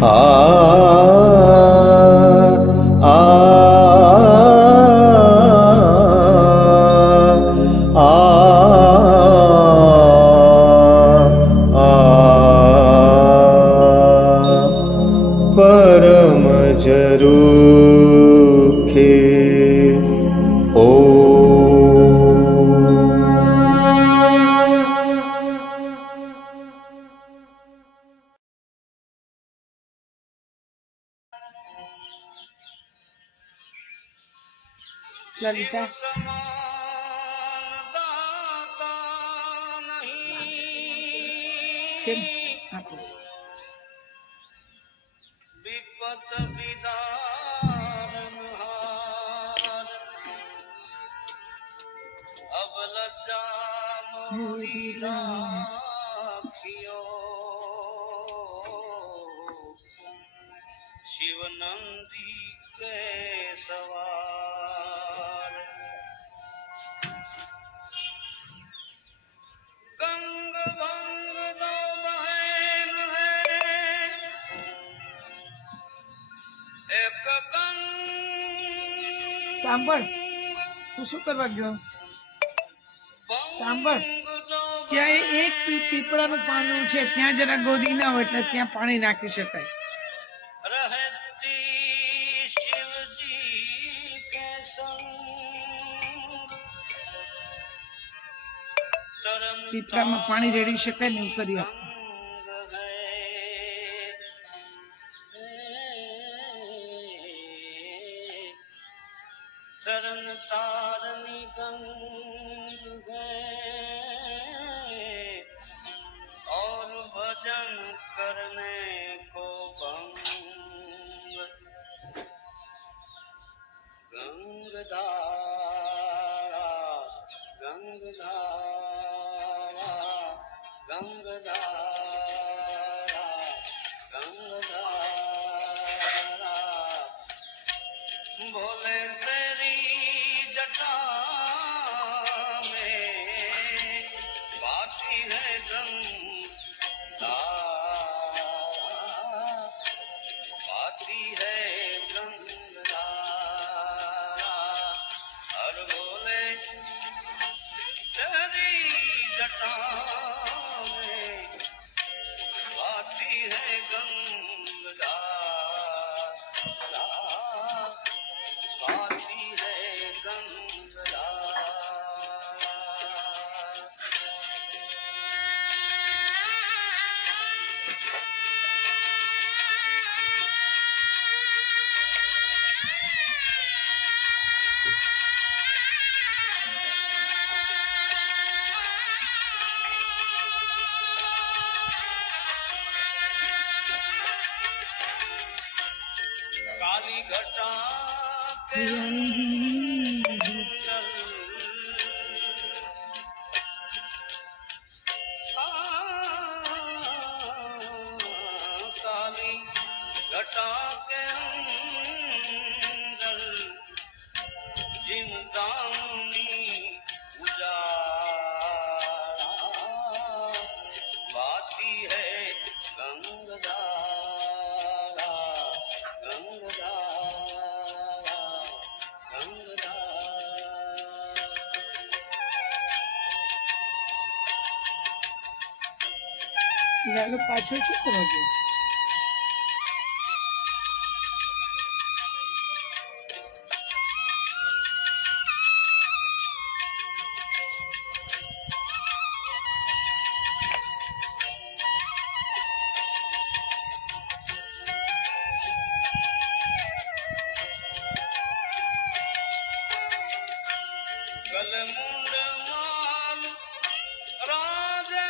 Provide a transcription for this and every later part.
आ परम जरूखे ओ ललिता विपत विदारनहार अब लज्जा मोरी राखियो शिव नंदी के सवार गंग भंग दो बहन है एक सांभळ तू શું કરવા ગયો सांभळ ત્યાં એક પીપળાનું પાંદડું છે ત્યાં જરા ગોદી ના હોય એટલે ત્યાં પાણી નાખી શકાય रहती शिव जी के संग तरन પીપળામાં પાણી રેડી શકાય ને એવું કરી આપો शरण तारनी गंग है और भजन करने को भंग गंगधारा गंगधारा गंगधारा गंगधारा बोले तेरी जटा में बाती है गंगधारा बाती है गंगधारा हर बोले तेरी जटा में बाती है गंगधारा बाती है गंगधारा काली घटा के काली घटा के अंदर जिन दामनी उजाला बाती है गंगधारा गंगधारा गंगधारा લાલો પાછો શું કરો છો गलमुंड माल राजे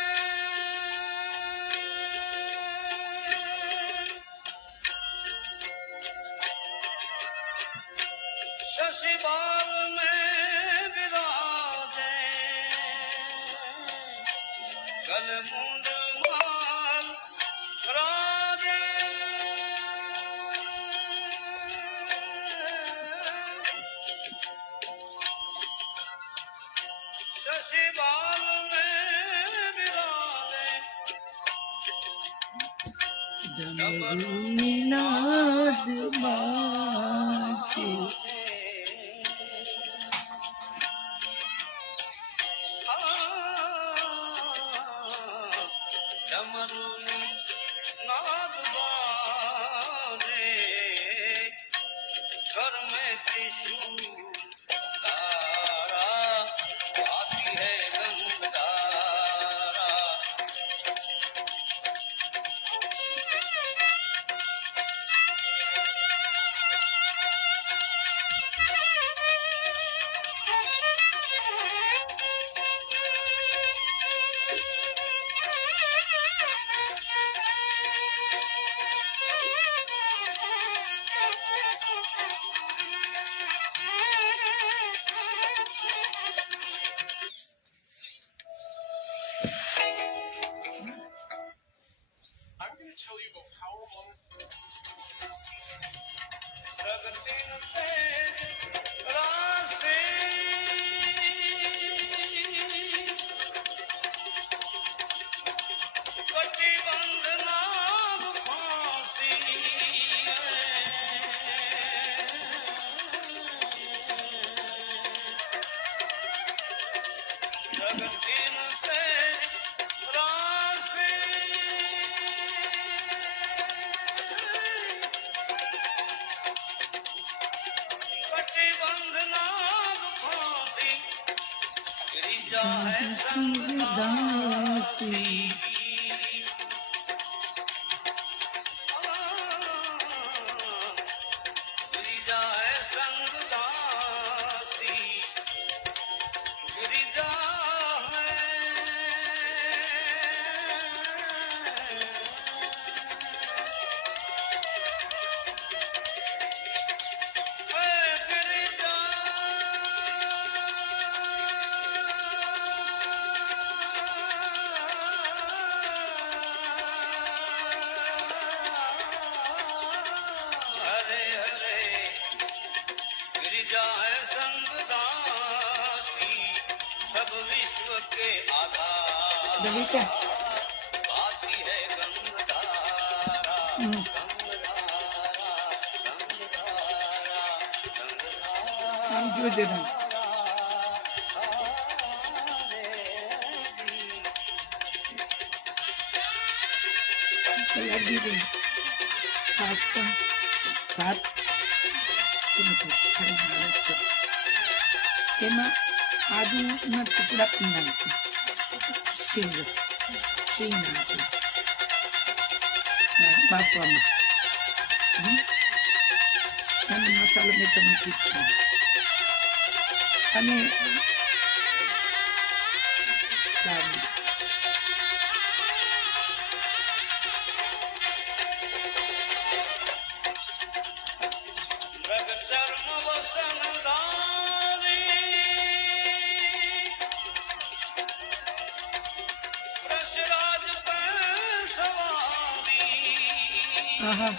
शशिबाल में विराजे गलमुंड माल राजे शशिबाल में विराजे डमरू नाद बाजे। घर में त्रिशूल तारा आती है गंगारा। ललिता आती है गंगारा। हम क्यों दे रहे એમાં આદુના ટુકડા નાખી શીંગ નાખી બાફવામાં અને મસાલો મેં તમને કીધું અને દાળ Aha.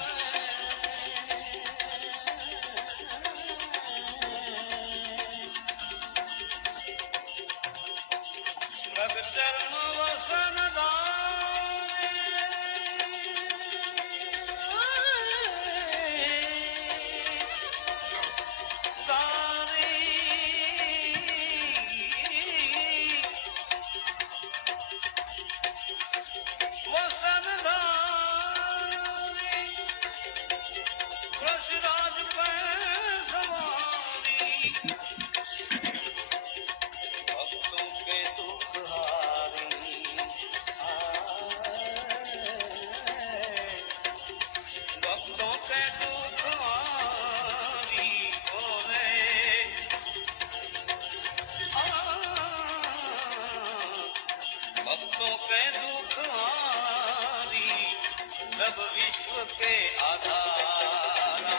सब विश्व के आधारा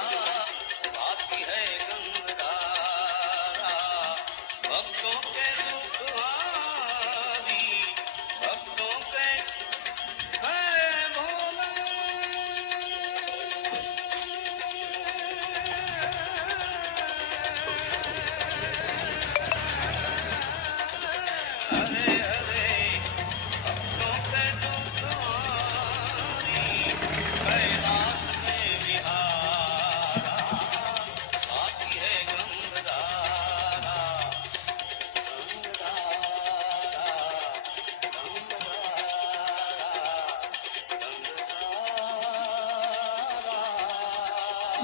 आती है गंगारा। भक्तों के दुख हारी भक्तों के है भोले। हरे हरे भक्तों के दुख हारी है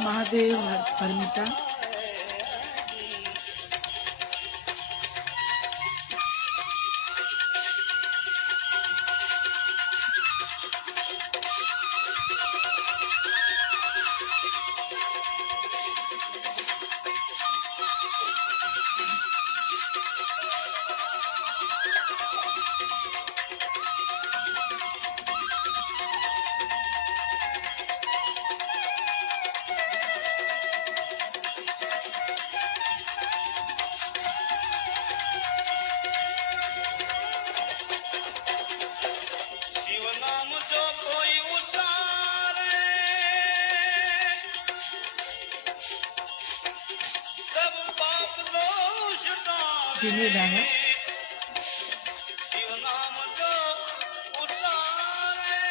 महादेव परमिता शिव नाम जो कोई उचारे सब पाप दोष जिन्हें गाना टारे शिव नाम जो उचारे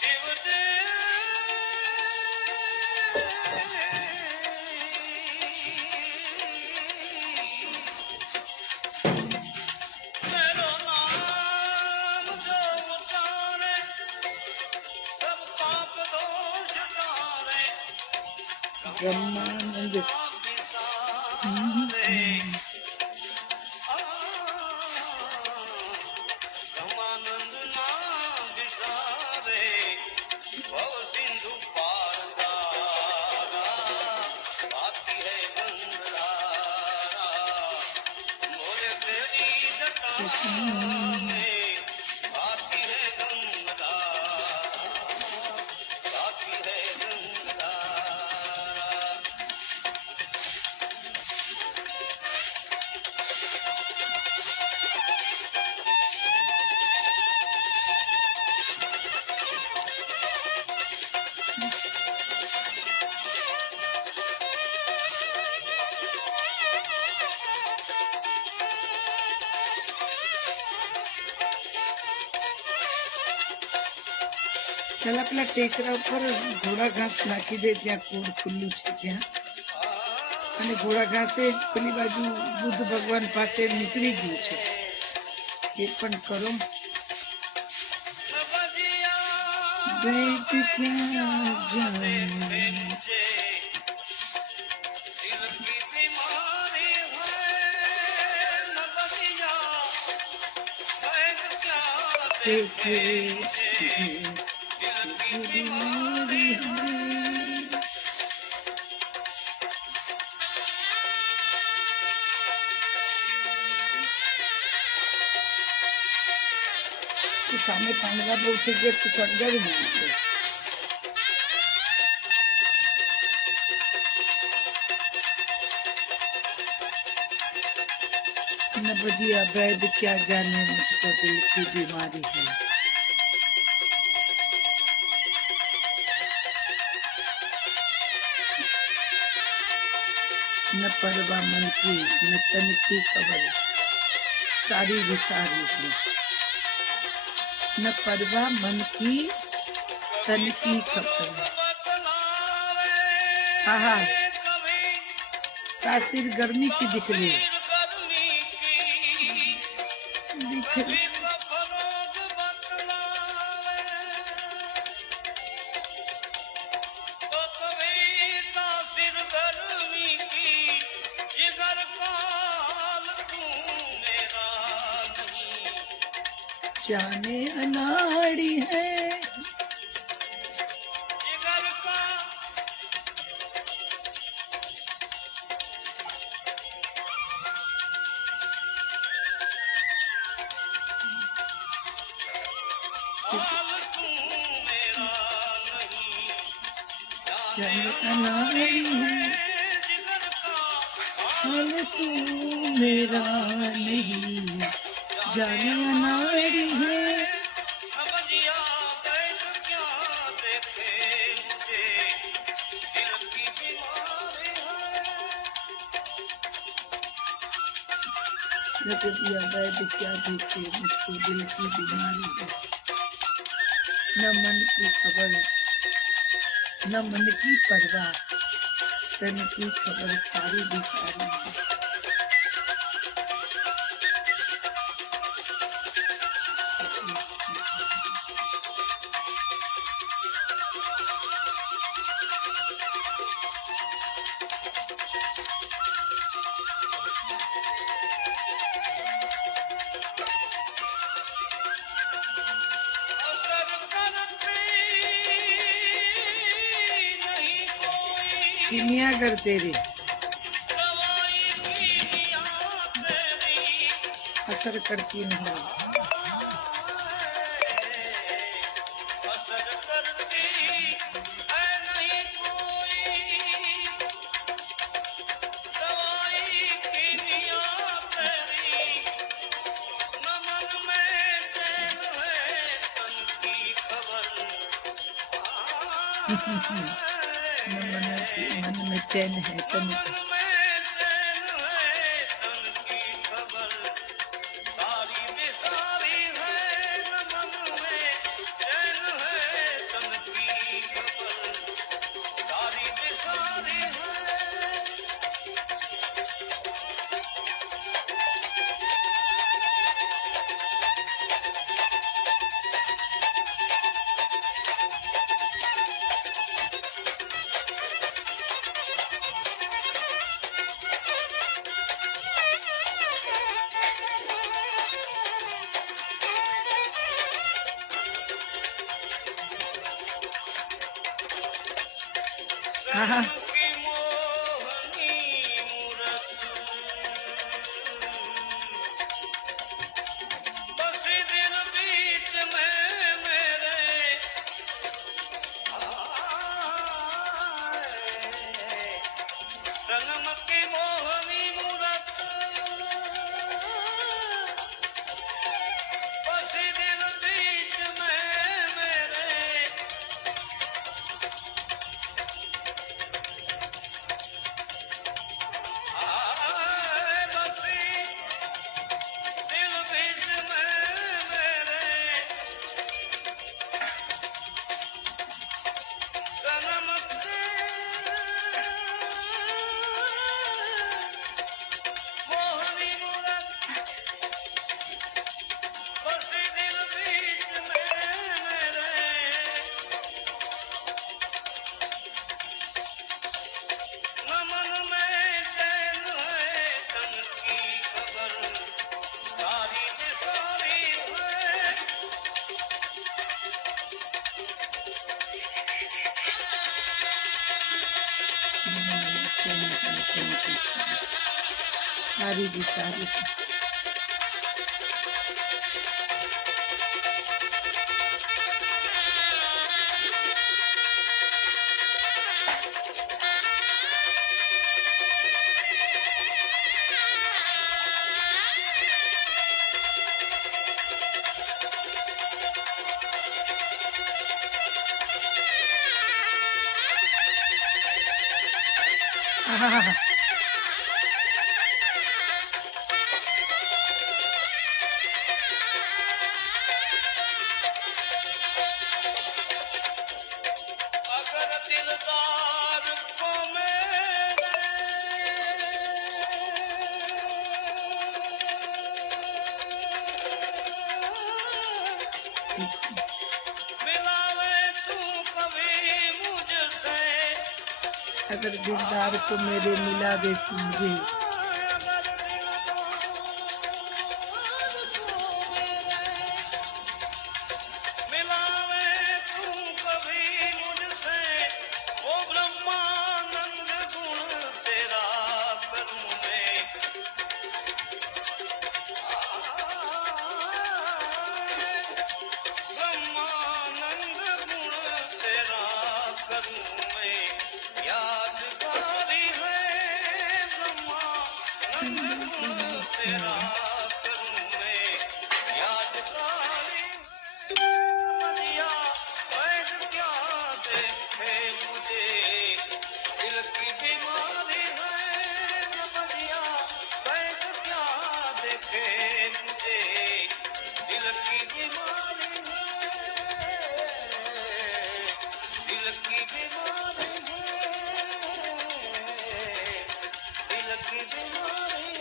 शिव मेरो नाम जो उचारे सब पाप दोष टारे ब्रह्मानंद ब्रह्मानंद नाम विसारे भव सिंधु पार तारा आती है गंगाधारा मोरे तेरी जटा में आती है गंगाधारा आती है गंगाधारा પેલા પેલા ટેકરા ઉપર ઘોડા ઘાસ નાખી દે, ત્યાં કોડ ખુલ્લું છે ત્યાં, અને ઘોડા ઘાસે પેલી બાજુ બુદ્ધ ભગવાન પાસે નીકળી ગયું છે. એ પણ કરો. બેટ ક્યાં જાઉં? दिल की बीमारी है न बचिया बैग क्या देखे दिल की बीमारी તો સામે પાંદડા બહુ થઈ ગયા તો સળગાવી નાખે. न बदिया वैद क्या जाने मुझको दिल की बीमारी है. न परवा मन की न तन की खबर सारी विसारी है. न परवा मन की तन की खबर. हाँ हाँ, तासीर गर्मी की दिख रही है. दिख रही. जाने अनाड़ी है जाने अनाड़ी है हाल तू मेरा नहीं. जाने अनाड़ी है दिया वैद क्या देखे मुझको दिल की बीमारी है. न मन की खबर न मन की परवाह तन की खबर सारी भी सारी है. किमिया कर तेरे दवाई कीमिया तेरी असर करती नहीं। असर करती है नहीं कोई दवाई कीमिया तेरी न मन में चैन है तन की खबर मन में चैन है तन मन में चैन है तन की खबर सारी बिसारी है न मन में चैन है तन की खबर सारी बिसारी है हाँ की मोहनी मूरत बस दिल बीच में मेरे सनम की मोहनी मूरत बस दिल बीच में मेरे बसी दिल बीच में मेरे सनम के मोहनी मूरत बसी दिल बीच में मेरे न मन में चैन है तन की खबर सारी बिसारी है सारी की सारी अगर दिलदार को मिलावे तू कभी मुझसे अगर दिलदार को मेरे मिला दे तू मुझे अगर दिलदार को मिलावे तू कभी मुझसे वो ब्रह्मानंद गुण तेरा करूं मैं ब्रह्मानंद गुण तेरा करूं मैं यादगारी है ब्रह्मानंद गुण तेरा करूं मैं यादगारी है बलिया वैद क्या देखे मुझे दिल की बीमारी है बलिया वैद क्या देखे मुझे दिल की बीमारी है दिल की बीमारी है दिल की बीमारी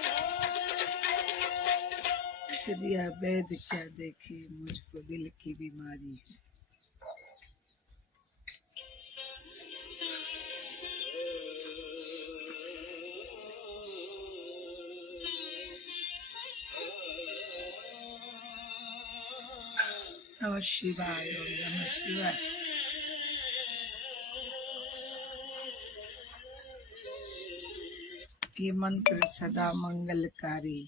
है दिया वैद क्या देखे मुझको दिल की बीमारी है। नमः शिवाय ओम नमः शिवाय। ये मंत्र सदा मंगलकारी।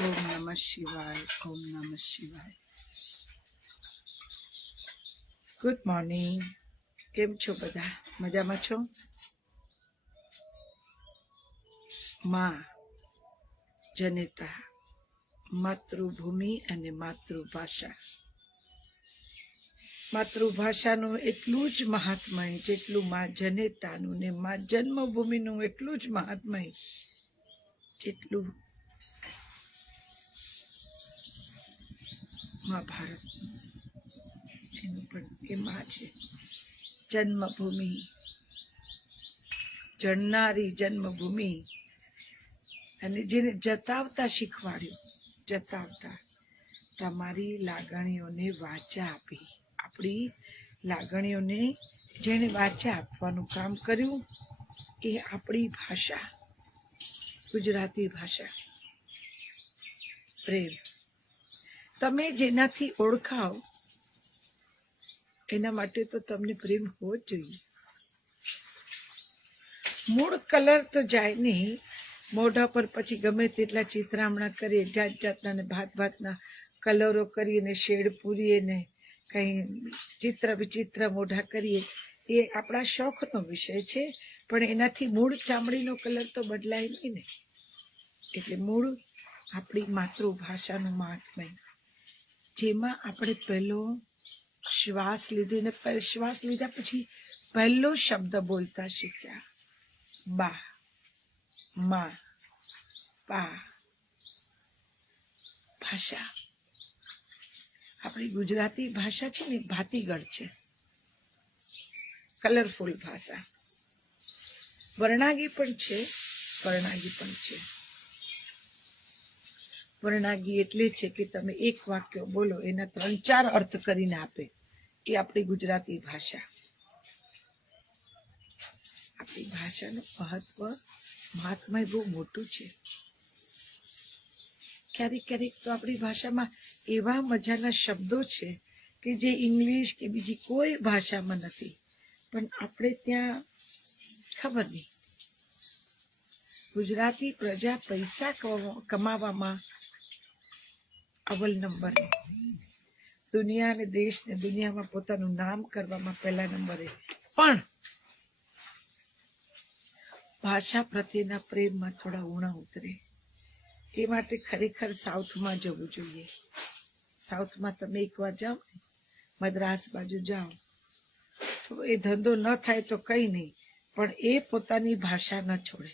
ओम नमः शिवाय, ओम नमः शिवाय। ગુડ મોર્નિંગ, કેમ છો બધા? મજામાં છો? માં જનેતા, માતૃભૂમિ અને માતૃભાષા. માતૃભાષાનું એટલું જ મહાત્મય જેટલું માં જનેતાનું, ને માં જન્મભૂમિનું એટલું જ મહાત્મય જેટલું મહાભારત એનું પણ એ માં છે. જન્મભૂમિ, જણનારી જન્મભૂમિ, અને જેને જતાવતા શીખવાડ્યું, જતાવતા તમારી લાગણીઓને વાચા આપી. આપણી લાગણીઓને જેણે વાચા આપવાનું કામ કર્યું એ આપણી ભાષા, ગુજરાતી ભાષા. પ્રેમ તમે જેનાથી ઓળખાવ એના માટે તો તમને પ્રેમ હોવો જ જોઈએ. મૂળ કલર તો જાય નહીં, મોઢા પર પછી ગમે તેટલા ચિત્રામણા કરીએ, જાત જાતના ને ભાત ભાતના કલરો કરીએ, શેડ પૂરીએ, ને કંઈ ચિત્ર વિચિત્ર મોઢા કરીએ, એ આપણા શોખનો વિષય છે, પણ એનાથી મૂળ ચામડીનો કલર તો બદલાય નહીં ને. એટલે મૂળ આપણી માતૃભાષાનું મહાત્મ્ય, જેમાં આપણે પહેલો શ્વાસ લીધીને શ્વાસ લીધા પછી પહેલો શબ્દ બોલતા શીખ્યા. બા, માં, પા. ભાષા આપણી ગુજરાતી ભાષા છે ને, ભાતીગળ છે, કલરફુલ ભાષા. વર્ણાગી પણ છે, વર્ણાગી પણ છે. વર્ણાગી એટલે છે કે તમે એક વાક્ય બોલો એના 3-4 અર્થ કરીને આપે, એ આપણી ગુજરાતી ભાષા. આપણી ભાષાનું મહાત્મય બહુ મોટું છે. ક્યારેક ક્યારેક તો આપણી ભાષામાં એવા મજાના શબ્દો છે કે જે ઇંગ્લિશ કે બીજી કોઈ ભાષામાં નથી, પણ આપણે ત્યાં ખબર નહીં. ગુજરાતી પ્રજા પૈસા કમાવામાં અવ્વલ નંબરે, દુનિયા અને દેશ ને દુનિયામાં પોતાનું નામ કરવામાં પહેલા નંબરે, પણ ભાષા પ્રત્યેના પ્રેમમાં થોડા ઉણા ઉતરે. એ માટે ખરેખર સાઉથમાં જવું જોઈએ. સાઉથમાં તમે એકવાર જાઓ, મદ્રાસ બાજુ જાઓ, તો એ ધંધો ન થાય તો કંઈ નહીં, પણ એ પોતાની ભાષા ન છોડે.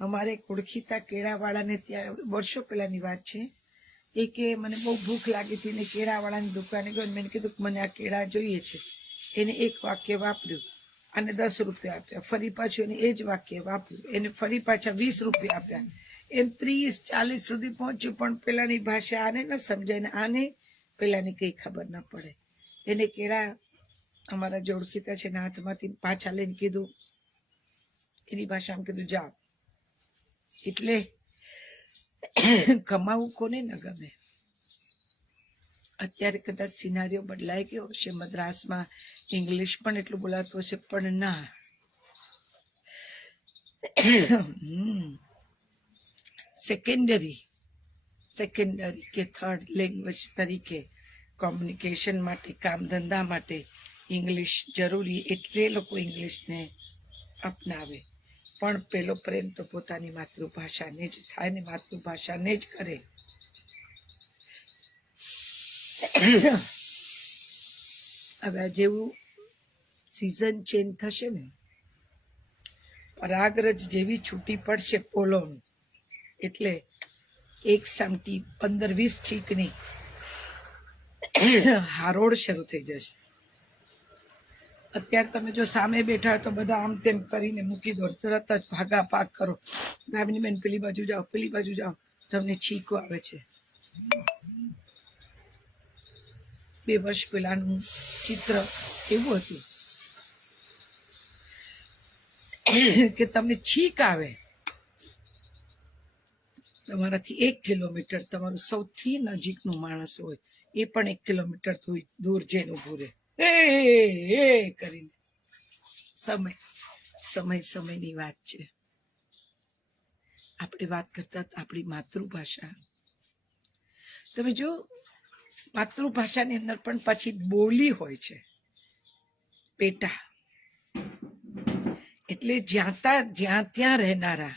અમારે ઓળખીતા કેળાવાળાને ત્યાં વર્ષો પહેલાની વાત છે, એ કે મને બહુ ભૂખ લાગી હતી ને કેળાવાળાની દુકાને ગયો, મેં કીધું કે મને આ કેળા જોઈએ છે. એને એક વાક્ય વાપર્યું અને 10 રૂપિયા આપ્યા. ફરી પાછું એને એ જ વાક્ય વાપર્યું, એને ફરી પાછા 20 રૂપિયા આપ્યા. એમ 30-40 સુધી પહોંચ્યું, પણ પેલાની ભાષા આને ન સમજાય ને આને પેલાની કંઈ ખબર ન પડે. એને કેળા અમારા જે ઓળખીતા છે ને હાથમાંથી પાછા લઈને કીધું, એની ભાષામાં કીધું જાઓ. એટલે કમાવું કોને ન ગમે. અત્યારે કદાચ સિનારીઓ બદલાઈ ગયો હશે, મદ્રાસમાં ઇંગ્લિશ પણ એટલું બોલાતું હશે, પણ ના, સેકન્ડરી કે થર્ડ લેંગ્વેજ તરીકે કોમ્યુનિકેશન માટે, કામ ધંધા માટે ઇંગ્લિશ જરૂરી, એટલે લોકો ઇંગ્લિશને અપનાવે. પણ પેલો પ્રેમ તો પોતાની માતૃભાષાને જ થાય ને માતૃભાષાને જ કરે. હવે જેવું સિઝન ચેન્જ થશે ને, પરાગરજ જેવી છૂટી પડશે પોલોન, એટલે એક સામટી 15-20 ચીકની હારોડ શરૂ થઈ જશે. અત્યારે તમે જો સામે બેઠા હોય તો બધા આમ તેમ કરીને મૂકી દો, તરત જ ભાગા પાક કરો, દામિની બેન પેલી બાજુ જાઓ, પેલી બાજુ જાઓ, તમને છીકો આવે છે. 2 વર્ષ પહેલાનું ચિત્ર એવું હતું કે તમને છીક આવે, તમારાથી 1 કિલોમીટર તમારું સૌથી નજીકનું માણસ હોય એ પણ 1 કિલોમીટર દૂર જઈને ઊભું રહે એ કરીને. સમય સમયની વાત છે. આપણે વાત કરતા આપણી માતૃભાષા. તમે જો માતૃભાષાની અંદર પણ પછી બોલી હોય છે, પેટા, એટલે જ્યાં ત્યાં રહેનારા,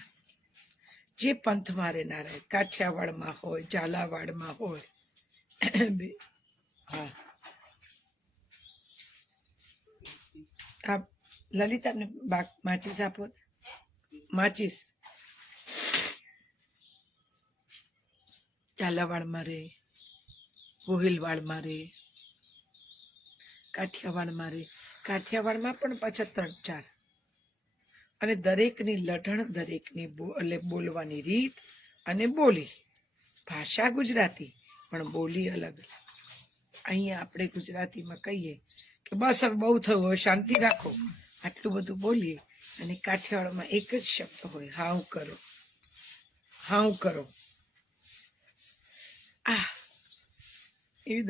જે પંથમાં રહેનારા, કાઠિયાવાડમાં હોય, ઝાલાવાડમાં હોય, હા, આ લલિતાને માચીસ આપો, માચીસ. ઝાલાવાડમાં રહે, ગોહિલવાડમાં રહે, કાઠિયાવાડમાં રહે. કાઠિયાવાડમાં પણ પાછા 3-4, અને દરેકની લઢણ, દરેકની એટલે બોલવાની રીત અને બોલી. ભાષા ગુજરાતી પણ બોલી અલગ. અહીંયા આપણે ગુજરાતીમાં કહીએ કે બસ હવે બહુ થયું, હવે શાંતિ રાખો, આટલું બધું બોલીએ. અને કાઠિયાવાડમાં એક જ શબ્દ હોય, હાઉ કરો, હાઉ કરો. એવી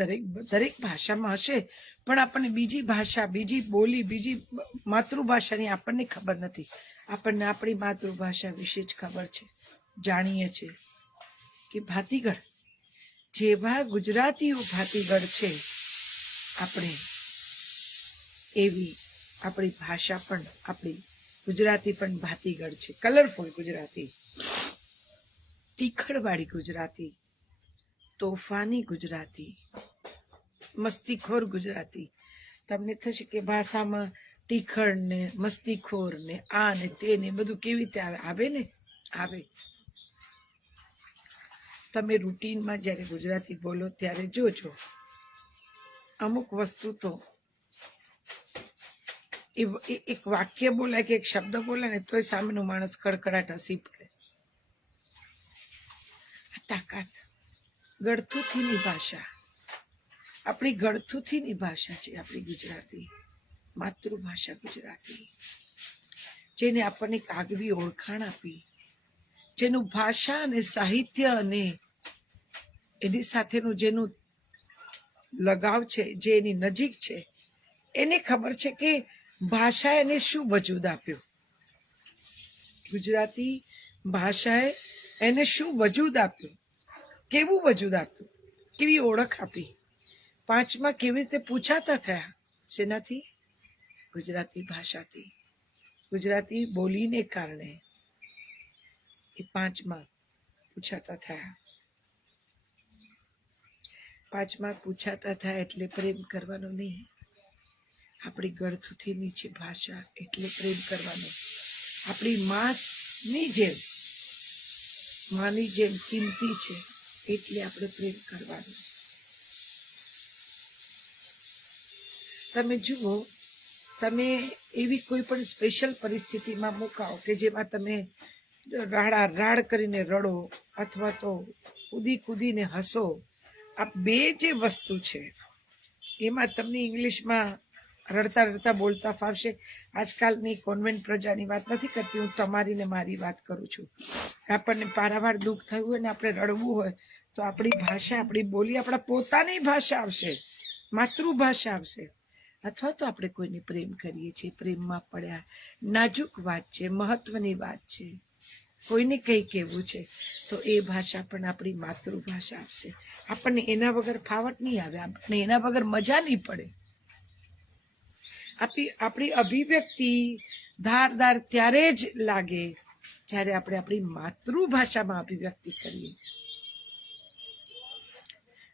દરેક ભાષામાં હશે, પણ આપણને બીજી ભાષા, બીજી બોલી, બીજી માતૃભાષાની આપણને ખબર નથી. આપણને આપણી માતૃભાષા વિશે જ ખબર છે. જાણીએ છીએ કે ભાતીગળ, જેવા ગુજરાતીઓ ભાતીગળ છે આપણે, એવી આપણી ભાષા પણ, આપણી ગુજરાતી પણ ભાતીગળ છે. કલરફુલ ગુજરાતી, તીખડવાળી ગુજરાતી, તોફાની ગુજરાતી, મસ્તીખોર ગુજરાતી. તમને થશે કે ભાષામાં તીખડ ને મસ્તીખોર ને આ ને તે ને બધું કેવી રીતે આવે? આવે ને, આવે. તમે રૂટીનમાં જ્યારે ગુજરાતી બોલો ત્યારે જોજો, અમુક વસ્તુ તો એક વાક્ય બોલાય કે એક શબ્દ બોલાય ને તોય સામેનો માણસ કડકડાટ હસી પડે. તાકાત, ગળથુથીની ભાષા, આપણી ગળથુથીની ભાષા છે આપણી ગુજરાતી, માતૃભાષા ગુજરાતી, જેને આપણને એક આગવી ઓળખાણ આપી, જેનું ભાષા અને સાહિત્ય અને એની સાથેનું જેનું લગાવ છે, જે એની નજીક છે, એને ખબર છે કે ભાષા એને શું વજૂદ આપ્યું. ગુજરાતી ભાષાએ એને શું વજૂદ આપ્યું, કેવું વજૂદ આપ્યું, કેવી ઓળખ આપી. 5માં કેવી રીતે પૂછાતા થયા? શેનાથી? ગુજરાતી ભાષાથી, ગુજરાતી બોલીને કારણે એ 5માં પૂછાતા થયા. 5માં પૂછાતા થયા એટલે પ્રેમ કરવાનો નહીં. આપણી ગળથુથીની છે ભાષા એટલે પ્રેમ કરવાનો. આપણી માની જેમ કિંમતી છે એટલે આપણે પ્રેમ કરવાનો. તમે જુઓ, તમે એવી કોઈ પણ સ્પેશિયલ પરિસ્થિતિમાં મુકાઓ કે જેમાં તમે રાડ કરીને રડો અથવા તો કૂદીને હસો, આ બે જે વસ્તુ છે એમાં તમને ઇંગ્લિશમાં રડતા બોલતા ફાવશે. આજકાલની કોન્વેન્ટ પ્રજાની વાત નથી કરતી, હું તમારી ને મારી વાત કરું છું. આપણને પારાવાર દુઃખ થયું હોય ને આપણે રડવું હોય તો આપણી ભાષા, આપણી બોલી, આપણા પોતાની ભાષા આવશે, માતૃભાષા આવશે. અથવા તો આપણે કોઈને પ્રેમ કરીએ છીએ, પ્રેમમાં પડ્યા, નાજુક વાત છે, મહત્વની વાત છે, કોઈને કંઈ કહેવું છે, તો એ ભાષા પણ આપણી માતૃભાષા આવશે. આપણને એના વગર ફાવટ નહીં આવે, આપણને એના વગર મજા નહીં પડે. આપણી અભિવ્યક્તિ ધારદાર ત્યારે જ લાગે જ્યારે આપણે આપણી માતૃભાષામાં અભિવ્યક્તિ કરીએ.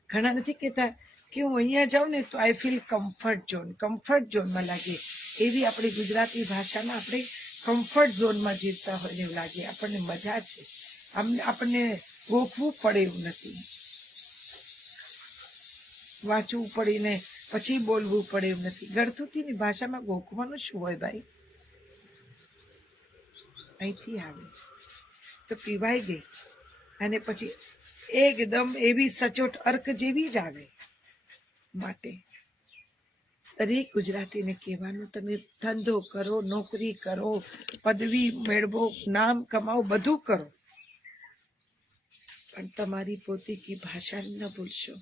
ઘણા નથી કહેતા કે હું અહીંયા જાઉં ને તો આઈ ફીલ કમ્ફર્ટ ઝોનમાં લાગે. એવી આપણી ગુજરાતી ભાષામાં આપણે કમ્ફર્ટ ઝોનમાં જીવતા હોય એવું લાગે, આપણને મજા છે, આપણને ગોખવું પડે એવું નથી, વાંચવું પડીને પછી બોલવું પડે એવું નથી. ગળથુથીની ભાષામાં ગોખવાનું શું હોય ભાઈ? અહીંથી આવે તો પીવાઈ ગઈ અને પછી એકદમ એવી સચોટ અર્ક જેવી જ આવે. માટે દરેક ગુજરાતીને કહેવાનું, તમે ધંધો કરો, નોકરી કરો, પદવી મેળવો, નામ કમાવો, બધું કરો, પણ તમારી પોતીકી ભાષાને ન ભૂલશો.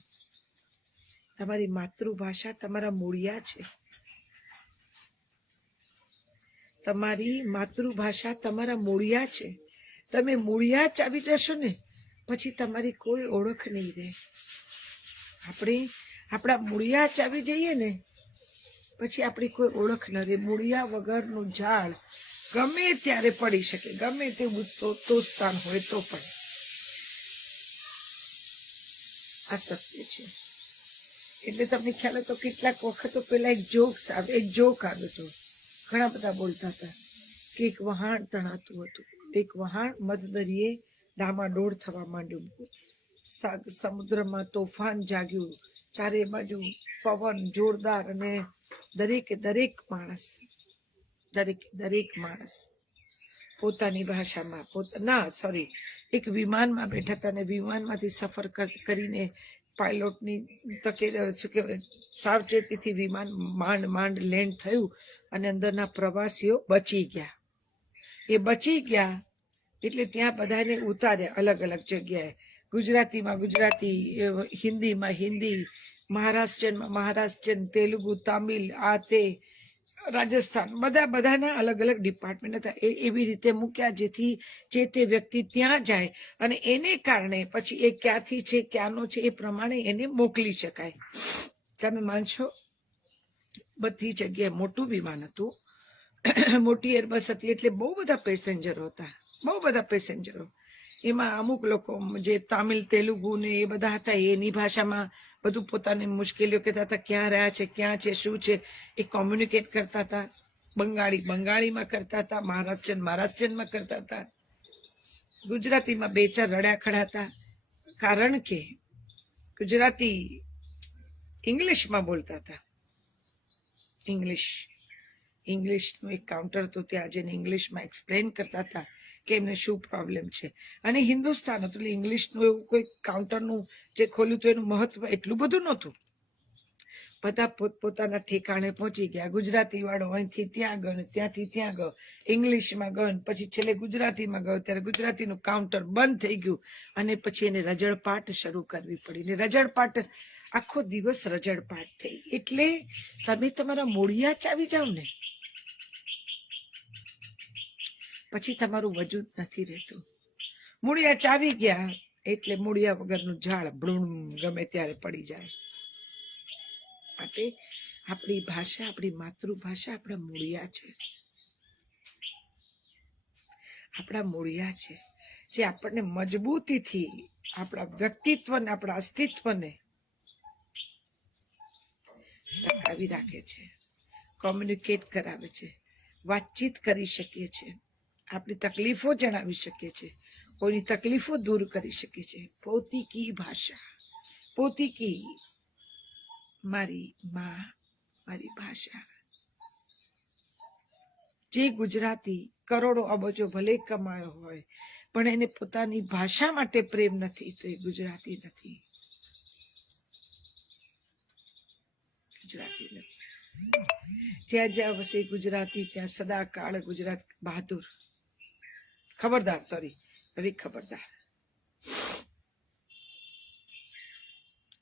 તમારી માતૃભાષા તમારા મૂળિયા છે. તમારી માતૃભાષા તમારા મૂળિયા છે. તમે મૂળિયા જ આવી જશો ને પછી તમારી કોઈ ઓળખ નહીં રહે. આપણે આપણા મૂળિયા જ આવી જઈએ ને પછી આપણી કોઈ ઓળખ ન રહે. મૂળિયા વગરનું ઝાડ ગમે ત્યારે પડી શકે, ગમે તેવું તોસ્તાન હોય તો પણ. આ સત્ય છે. એટલે તમને ખ્યાલ હતો કેટલાક વખતો પેલા એક જોક આવ્યો હતો. ઘણા બધા બોલતા હતા કે એક વહાણ તણાતું હતું. એક વહાણ મધદરિયે ડામાડોળ થવા માંડ્યું. સમુદ્રમાં તોફાન જાગ્યું, ચારે બાજુ પવન જોરદાર, અને દરેક માણસ પોતાની ભાષામાં એક વિમાનમાં બેઠા હતા, અને વિમાનમાંથી સફર કરીને પાયલોટની સાવચેતીથી વિમાન માંડ લેન્ડ થયું, અને અંદરના પ્રવાસીઓ બચી ગયા. એ બચી ગયા એટલે ત્યાં બધાને ઉતાર્યા અલગ અલગ જગ્યાએ. ગુજરાતીમાં ગુજરાતી, હિન્દીમાં હિન્દી, મહારાષ્ટ્રમાં મહારાષ્ટ્રીયન, તેલુગુ, તામિલ, આ તે, રાજસ્થાન, બધાના અલગ અલગ ડિપાર્ટમેન્ટ હતા. એવી રીતે મૂક્યા જેથી જે તે વ્યક્તિ ત્યાં જાય અને એને કારણે પછી એ ક્યાંથી છે, ક્યાંનો છે, એ પ્રમાણે એને મોકલી શકાય. તમે માનશો, બધી જગ્યાએ મોટું વિમાન હતું, મોટી એરબસ હતી, એટલે બહુ બધા પેસેન્જરો હતા, બહુ બધા પેસેન્જરો. એમાં અમુક લોકો જે તામિલ, તેલુગુ ને એ બધા હતા, એની ભાષામાં બધું પોતાની મુશ્કેલીઓ કહેતા હતા, ક્યાં રહ્યા છે, ક્યાં છે, શું છે, એ કોમ્યુનિકેટ કરતા હતા. બંગાળીમાં કરતા હતા, મહારાષ્ટ્રીયનમાં કરતા હતા, ગુજરાતીમાં બે ચાર રડ્યા ખડાતા. કારણ કે ગુજરાતી ઇંગ્લિશમાં બોલતા હતા. ઇંગ્લિશનું એક કાઉન્ટર હતું, ત્યાં જઈને ઇંગ્લિશમાં એક્સપ્લેન કરતા હતા કે એમને શું પ્રોબ્લેમ છે. અને હિન્દુસ્તાન હતું એટલે ઇંગ્લિશનું એવું કોઈ કાઉન્ટરનું જે ખોલ્યું હતું એનું મહત્વ એટલું બધું નહોતું. બધા પોતપોતાના ઠેકાણે પહોંચી ગયા. ગુજરાતી વાળો અહીંથી ત્યાં ગયો, ત્યાંથી ત્યાં ગયો, ઇંગ્લિશમાં ગયો, પછી છેલ્લે ગુજરાતીમાં ગયો. ત્યારે ગુજરાતીનું કાઉન્ટર બંધ થઈ ગયું અને પછી એને રજળપાટ શરૂ કરવી પડી. ને રજળપાટ આખો દિવસ રજળપાટ થઈ. એટલે તમે તમારા મૂળિયા જ આવી જાવ ને પછી તમારું વજૂદ નથી રહેતું. મૂળિયા ચાવી ગયા એટલે મૂળિયા વગરનું ઝાડ ભ્રૂણ ગમે ત્યારે પડી જાય. માટે આપણી ભાષા, આપણી માતૃભાષા આપણા મૂળિયા છે. આપણા મૂળિયા છે જે આપણને મજબૂતીથી આપણા વ્યક્તિત્વને, આપણા અસ્તિત્વને ટકાવી રાખે છે, કોમ્યુનિકેટ કરાવે છે, વાતચીત કરી શકીએ છીએ, આપણી તકલીફો જણાવી શકીએ છીએ, કોઈની તકલીફો દૂર કરી શકીએ છીએ. પોતીકી ભાષા, પોતીકી, મારી માં, મારી ભાષા. જે ગુજરાતી કરોડો અબજો ભલે કમાયો હોય પણ એને પોતાની ભાષા માટે પ્રેમ નથી તો એ ગુજરાતી નથી. ગુજરાતી નથી. જ્યાં જ્યાં વસે ગુજરાતી ત્યાં સદાકાળ ગુજરાત બહાદુર. ખબરદાર, ખબરદાર.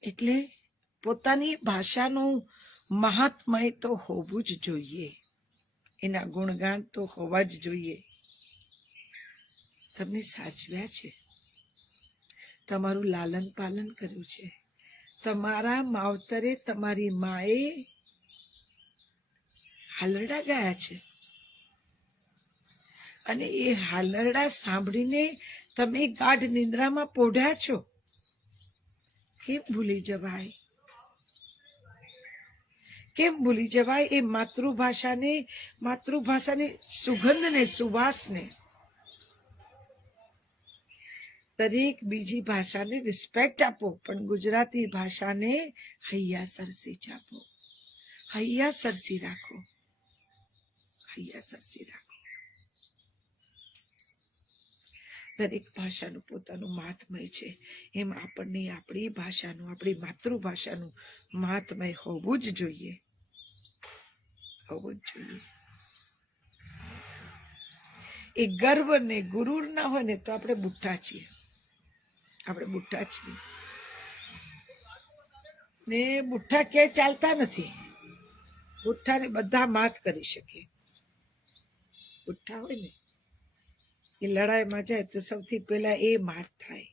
એટલે પોતાની ભાષાનું મહાત્મય તો હોવું જ જોઈએ, એના ગુણગાન તો હોવા જ જોઈએ. તમને સાચવ્યા છે, તમારું લાલન પાલન કર્યું છે, તમારા માવતરે, તમારી માએ હાલરડા ગાયા છે, અને એ હાલરડા સાંભળીને તમે ગાઢ નિંદ્રામાં પોઢ્યા છો. કેમ ભૂલી જવાય? કેમ ભૂલી જવાય એ માતૃભાષાની સુગંધને, સુવાસને? દરેક બીજી ભાષાને રિસ્પેક્ટ આપો પણ ગુજરાતી ભાષાને હૈયા સરસી ચાપો, હૈયા સરસી રાખો, હૈયા સરસી રાખો. દરેક ભાષાનું પોતાનું મહાત્મય છે, એમ આપણને આપણી ભાષાનું, આપણી માતૃભાષાનું મહાત્મય હોવું જ જોઈએ, હોવું જ જોઈએ. એ ગર્વ ને ગુરુર ના હોય ને તો આપણે બુઠ્ઠા છીએ, આપણે બુઠ્ઠા છીએ. ને બુઠ્ઠા ક્યાંય ચાલતા નથી. બુઠ્ઠાને બધા માત કરી શકે. પુઠ્ઠા હોય ને એ લડાઈમાં જાય તો સૌથી પહેલા એ માર થાય.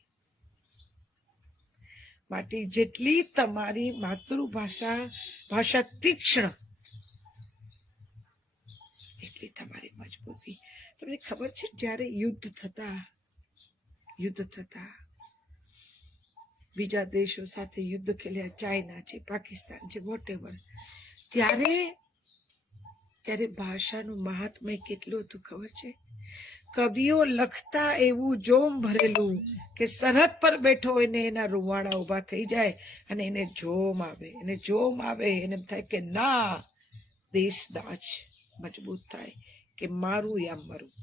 માટે જેટલી તમારી ભાષા તીક્ષ્ણ એટલી તમારી મજબૂતી. તમને ખબર છે જ્યારે યુદ્ધ થતા બીજા દેશો સાથે યુદ્ધ ખેલ્યા, ચાઇના છે, પાકિસ્તાન છે, વોટેવર, ત્યારે ભાષાનું મહાત્મ્ય કેટલું હતું ખબર છે? કવિઓ લખતા એવું જોમ ભરેલું કે સરહદ પર બેઠો હોય ને એના રૂવાડા ઉભા થઈ જાય અને એને જોમ આવે એને એમ થાય કે ના, દેશદાજ મજબૂત થાય કે મારું યા મરું,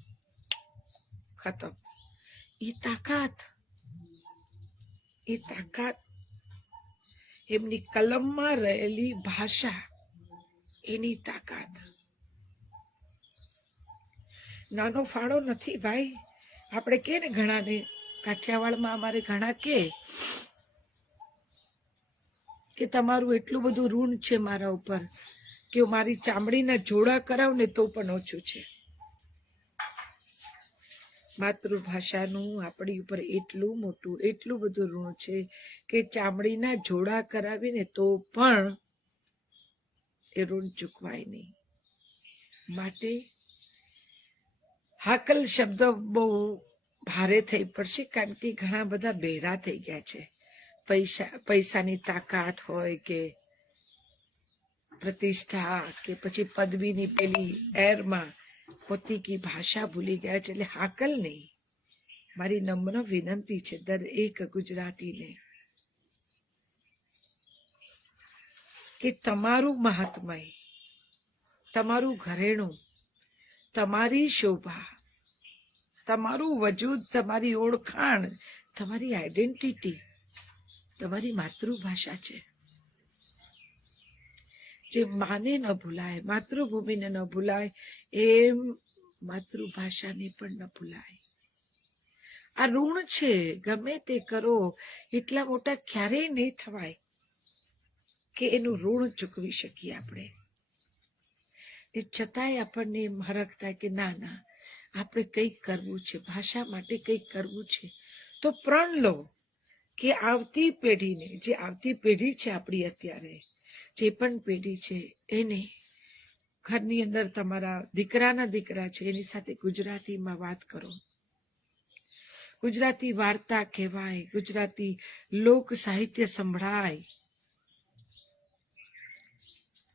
ખતમ. એ તાકાત એમની કલમમાં રહેલી ભાષા, એની તાકાત નાનો ફાળો નથી ભાઈ. આપણે કે ને ઘણાને, કાઠિયાવાડમાં અમારે ઘણા કે તમારું એટલું બધું ઋણ છે મારા ઉપર કે મારી ચામડીના જોડા કરાવ ને તો પણ ઓછું છે. માતૃભાષાનું આપણી ઉપર એટલું બધું ઋણ છે કે ચામડીના જોડા કરાવીને તો પણ એ ઋણ ચૂકવાય નહીં. માટે હાકલ શબ્દ બહુ ભારે થઈ પડશે, કારણ કે ઘણા બધા બહેરા થઈ ગયા છે. પૈસાની તાકાત હોય કે પ્રતિષ્ઠા કે પછી પદવીની પેલી એરમાં પોતી કી ભાષા ભૂલી ગયા છે. એટલે હાકલ નહીં. મારી નમ્ર વિનંતી છે દરેક ગુજરાતીને કે તમારું મહાત્મય, તમારું ઘરેણું, તમારી શોભા, તમારું વજૂદ, તમારી ઓળખાણ, તમારી આઈડેન્ટિટી તમારી માતૃભાષા છે. જે માને ન ભૂલાય, માતૃભૂમિને ન ભૂલાય, એમ માતૃભાષાને પણ ન ભૂલાય. આ ઋણ છે. ગમે તે કરો એટલા મોટા ક્યારેય નહીં થવાય કે એનું ઋણ ચૂકવી શકીએ આપણે. એ છતાંય આપણને એમ હરખ થાય કે ના, આપણે કંઈક કરવું છે, ભાષા માટે કંઈક કરવું છે. તો પ્રણ લો કે આવતી પેઢીને, જે આવતી પેઢી છે આપણી અત્યારે, જે પણ પેઢી છે, એને ઘરની અંદર તમારા દીકરાના દીકરા છે એની સાથે ગુજરાતીમાં વાત કરો. ગુજરાતી વાર્તા કહેવાય, ગુજરાતી લોક સાહિત્ય સંભળાય,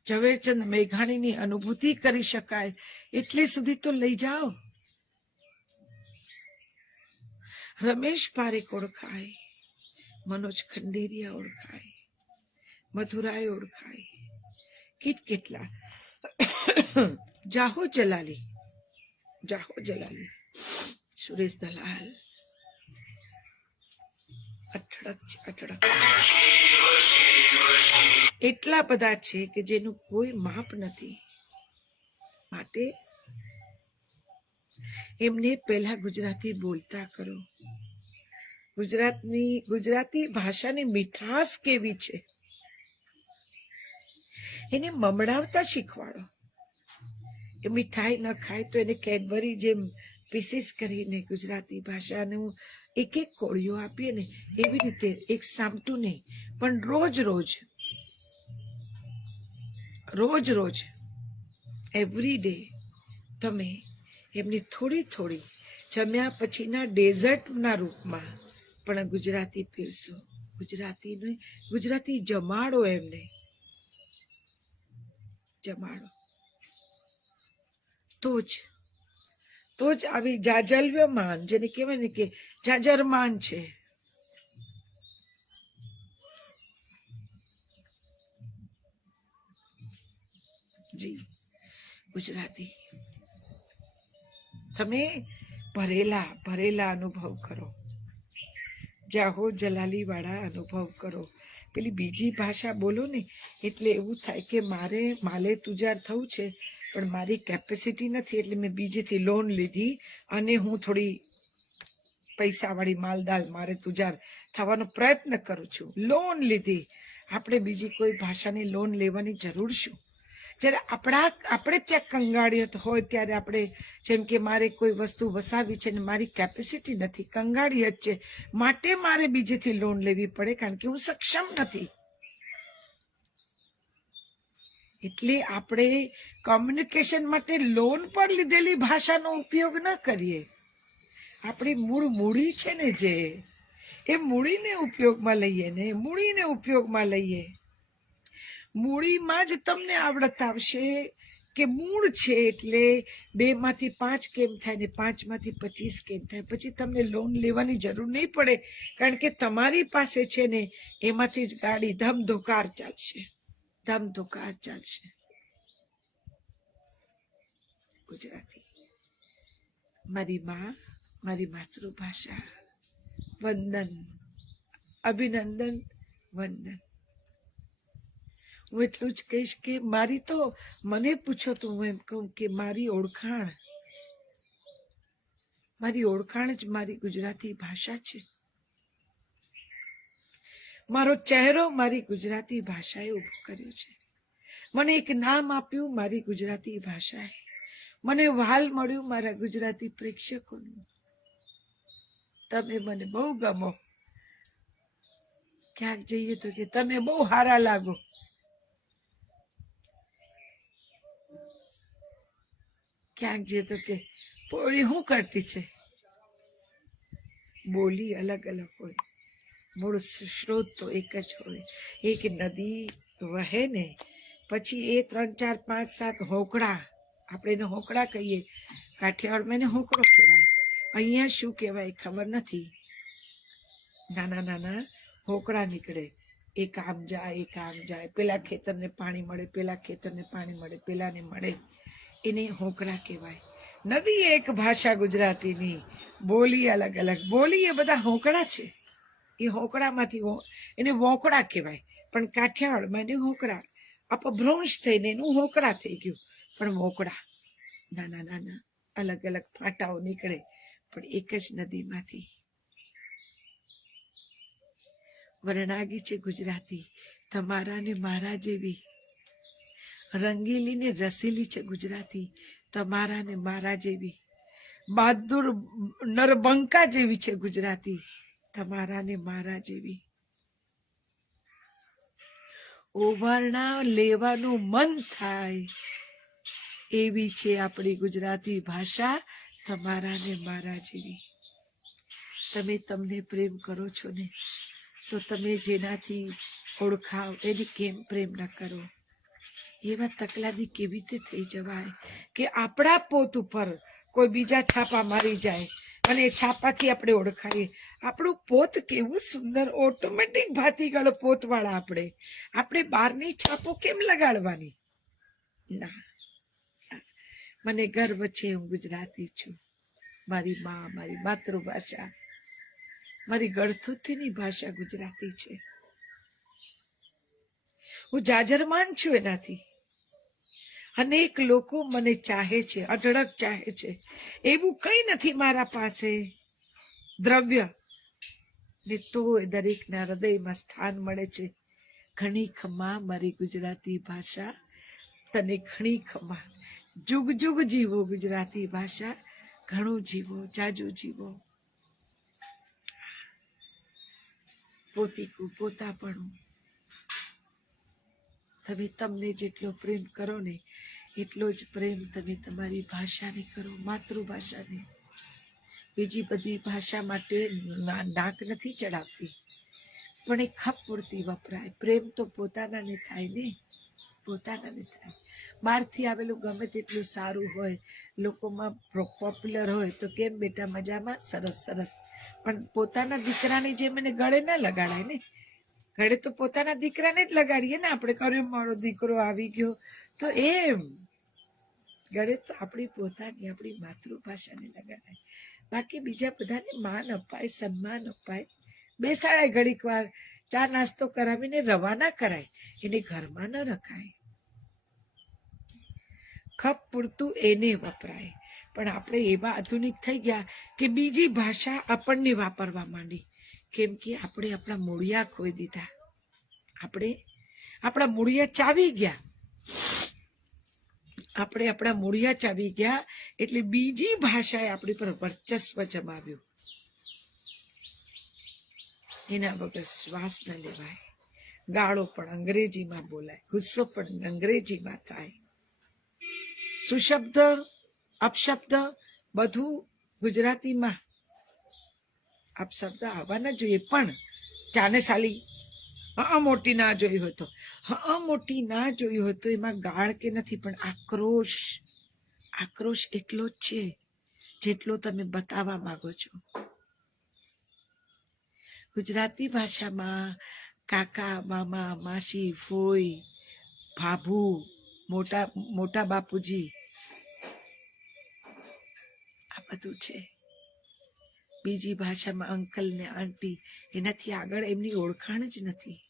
ઝવેરચંદ મેઘાણીની અનુભૂતિ કરી શકાય એટલે સુધી તો લઈ જાઓ. રમેશ પારેખ ઓળખાય, મનોજ ખંડેરિયા ઓળખાય, મધુરાય ઓળખાય, કેટલા જાહો જલાલી, સુરેશ દલાલ, અઠડક એટલા બધા છે કે જેનું કોઈ માપ નથી. માટે એમને પહેલા ગુજરાતી બોલતા કરો. ગુજરાતી ભાષાની મીઠાશ કેવી છે એને મમડાવતા શીખવાડો. એ મીઠાઈ ન ખાય તો એને કેડબરી જેમ પીસીસ કરીને ગુજરાતી ભાષાનું એક કોળિયો આપીએ ને, એવી રીતે એક સામટું નહીં પણ રોજ એવરી ડે તમે એમની થોડી જમ્યા પછીના ડેઝર્ટના રૂપમાં પણ ગુજરાતી પીરસો. ગુજરાતી જમાડો, એમને જમાડો. તો જ આવી જાજલ્યમાન, જેને કહેવાય ને કે જાજરમાન છે, જી ગુજરાતી તમે ભરેલા અનુભવ કરો. જાહો જલાલી વાળા અનુભવ કરો. પેલી બીજી ભાષા બોલો ને એટલે એવું થાય કે માલે તુજાર થવું છે, પણ મારી કેપેસિટી નથી, એટલે મેં બીજેથી લોન લીધી અને હું થોડી પૈસાવાળી માલદાર મારે તુજાર થવાનો પ્રયત્ન કરું છું. લોન લીધી. આપણે બીજી કોઈ ભાષાની લોન લેવાની જરૂર શું? જ્યારે આપણે ત્યાં કંગાળિયત હોય ત્યારે આપણે જેમ કે મારે કોઈ વસ્તુ વસાવી છે ને મારી કેપેસિટી નથી, કંગાળિયત છે, માટે મારે બીજેથી લોન લેવી પડે કારણ કે હું સક્ષમ નથી. એટલે આપણે કોમ્યુનિકેશન માટે લોન પર લીધેલી ભાષાનો ઉપયોગ ન કરીએ. આપણી મૂડી છે ને જે એ મૂડીને ઉપયોગમાં લઈએ ને, મૂડીને ઉપયોગમાં લઈએ. મૂડીમાં જ તમને આવડત આવશે કે મૂળ છે એટલે 2 માંથી 5 કેમ થાય ને 5 માંથી 25 કેમ થાય. પછી તમને લોન લેવાની જરૂર નહીં પડે કારણ કે તમારી પાસે છે ને એમાંથી જ ગાડી ધમધોકાર ચાલશે, ધમધોકાર ચાલશે. ગુજરાતી મારી માં, મારી માતૃભાષા, વંદન, અભિનંદન, વંદન. હું એટલું જ કહીશ કે મારી તો મને પૂછો તો હું એમ કહું કે મારી ઓળખાણ જ મારી ગુજરાતી ભાષા છે. મારો ચહેરો મારી ગુજરાતી ભાષાએ ઉભો કર્યો છે. મને એક નામ આપ્યું મારી ગુજરાતી ભાષાએ. મને વહાલ મળ્યું મારા ગુજરાતી પ્રેક્ષકોનું. તમે મને બહુ ગમો. ક્યાંક જઈએ તો કે તમે બહુ હારા લાગો. ક્યાંક જઈએ તો કે પોળી શું કરતી છે. બોલી અલગ અલગ હોય, મૂળ સ્ત્રોત તો એક જ હોય. એક નદી વહે ને પછી એ 3, 4, 5, 7 હોકળા, આપણે એને હોકળા કહીએ, કાઠિયાવાડમાં એને હોકળો કહેવાય. અહીંયા શું કહેવાય ખબર નથી. નાના નાના હોકળા નીકળે, એક આમ જાય, એક આમ જાય, પેલા ખેતરને પાણી મળે, પેલા ખેતરને પાણી મળે, પેલાને મળે, એને હોકળા કહેવાય. નદી એક ભાષા ગુજરાતીની, બોલી અલગ અલગ. બોલી એ બધા હોકળા છે. એ હોકળામાંથી એને વોકળા કહેવાય, પણ કાઠિયાવાડમાં એને હોકળા, અપભ્રંશ થઈને એનું હોકળા થઈ ગયું. પણ વોકળા નાના નાના અલગ અલગ ફાટાઓ નીકળે, પણ એક જ નદીમાંથી. વરણાગી છે ગુજરાતી, તમારા ને મારા જેવી. રંગીલી ને રસીલી છે ગુજરાતી, તમારા ને મારા જેવી. બહાદુર નરબંકા જેવી છે ગુજરાતી, તમારા ને મારા જેવી. ઓવારણા લેવાનું મન થાય એવી છે આપણી ગુજરાતી ભાષા, તમારા ને મારા જેવી. તમે તમને પ્રેમ કરો છો ને તો તમે જેનાથી ઓળખાવ એને કેમ પ્રેમ ન કરો. એવા તકલાદી કેવી રીતે થઈ જવાય કે આપણા પોત ઉપર કોઈ બીજા છાપા મારી જાય અને એ છાપાથી આપણે ઓળખાઈએ. આપણું પોત કેવું સુંદર, ઓટોમેટિક ભાતીગળ પોતવાળા આપણે બહારની છાપો કેમ લગાડવાની? ના, મને ગર્વ છે હું ગુજરાતી છું. મારી માં, મારી માતૃભાષા, મારી ગળથુથીની ભાષા ગુજરાતી છે. હું જાજરમાન છું એનાથી. અનેક લોકો મને ચાહે છે, અઢળક ચાહે છે. એવું કઈ નથી મારા પાસે દ્રવ્ય ને તોય દરેકના હૃદયમાં સ્થાન મળે છે. ઘણી ખમા મારી ગુજરાતી ભાષા, તને ઘણી ખમા. જુગ જુગ જીવો ગુજરાતી ભાષા, ઘણું જીવો, જાજુ જીવો. પોતીકું પોતાપણું. તમે તમને જેટલો પ્રેમ કરો ને એટલો જ પ્રેમ તમે તમારી ભાષાને કરો, માતૃભાષાને. બીજી બધી ભાષા માટે નાક નથી ચડાવતી, પણ એ ખપ પૂરતી વપરાય. પ્રેમ તો પોતાનાને થાય ને, પોતાનાને થાય. બહારથી આવેલું ગમે તેટલું સારું હોય, લોકોમાં પોપ્યુલર હોય તો કેમ બેટા મજામાં, સરસ સરસ, પણ પોતાના દીકરાને જેમ એને ગળે ના લગાડાય ને. ગળે તો પોતાના દીકરાને જ લગાડીએ ને આપણે. કર્યો મારો દીકરો આવી ગયો તો એમ ગળે તો આપણી પોતાની, આપણી માતૃભાષાને લગાડાય. બાકી બીજા બધાને માન અપાય, સન્માન અપાય, બેસાડાય. ઘડીક વાર ચા નાસ્તો કરાવીને રવાના કરાય, એને ઘરમાં ન રખાય. ખપ પૂરતું એને વપરાય. પણ આપણે એવા આધુનિક થઈ ગયા કે બીજી ભાષા આપણને વાપરવા માંડી. કેમ કે આપણે આપણા મૂળિયા ખોઈ દીધા. આપણે આપણા મૂળિયા ચાવી ગયા. આપણે આપણા મૂળિયા ચાવી ગયા એટલે બીજી ભાષાએ આપણી પર વર્ચસ્વ જમાવ્યું. એના વગર શ્વાસ ન લેવાય. ગાળો પણ અંગ્રેજીમાં બોલાય, ગુસ્સો પણ અંગ્રેજીમાં થાય, સુશબ્દ અપશબ્દ બધું ગુજરાતીમાં. અપશબ્દ આવવાના જોઈએ, પણ ચાને સાલી મોટી ના જોઈ હોય તો, મોટી ના જોઈ હોય તો એમાં ગાળ કે નથી, પણ આક્રોશ. આક્રોશ એટલો જ છે જેટલો તમે બતાવવા માંગો છો. ગુજરાતી ભાષામાં કાકા, મામા, માસી, ફોઈ, ભાભુ, મોટા બાપુજી આ બધું છે. બીજી ભાષામાં અંકલ ને આંટી, એનાથી આગળ એમની ઓળખાણ જ નથી.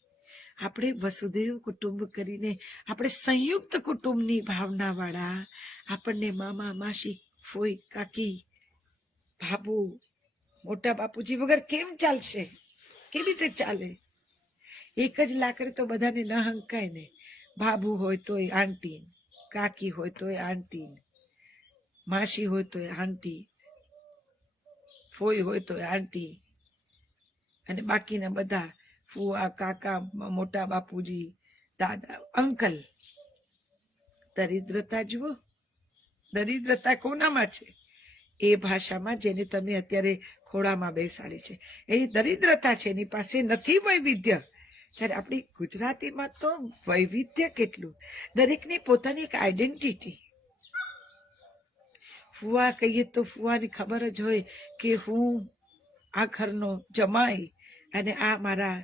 આપણે વસુદેવ કુટુંબ કરીને આપણે સંયુક્ત કુટુંબની ભાવના વાળા, આપણને મામા, માસી, ફોઈ, કાકી, ભાભુ, મોટા બાપુજી વગર કેમ ચાલશે? કેવી રીતે ચાલે? એક જ લાકડી તો બધાને ન હંકાય ને. ભાભુ હોય તોય આંટી, કાકી હોય તોય આંટી, માસી હોય તોય આંટી, ફોઈ હોય તોય આંટી, અને બાકીના બધા ફુવા, કાકા, મોટા બાપુજી, દાદા, અંકલ. દરિદ્રતા જુઓ, દરિદ્રતા કોનામાં છે? એ ભાષામાં જેને તમે અત્યારે ખોળામાં બેસાડી છે એની દરિદ્રતા છે. એની પાસે નથી વૈવિધ્ય. જ્યારે આપણી ગુજરાતીમાં તો વૈવિધ્ય કેટલું, દરેકની પોતાની એક આઈડેન્ટિટી. ફુવા કહીએ તો ફુવાની ખબર જ હોય કે હું આ ઘરનો જમાઈ, અને આ મારા